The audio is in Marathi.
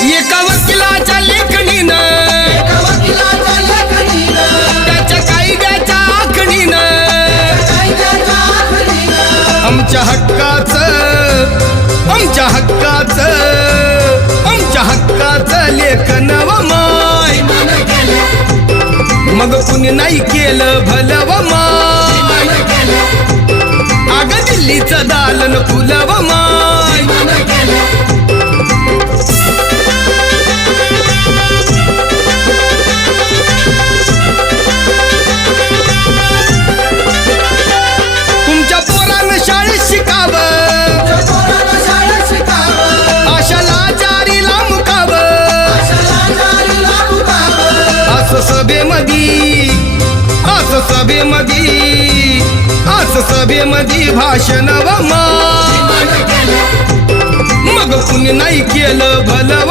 एका वकिलाच्या लेखणीनं त्याच्या कायद्याच्या आखणीनं आमच्या हक्काचं लेखन व माय मग कुणी नाही केलं भलं व माय अग दिल्लीचं दालन फुलं व माय तुमच्या पोरानं शाळेत शिकावं आशाला जारीला मुकावं असं सभेमधी भाषण व माय मग कुणी नाही केलं भलं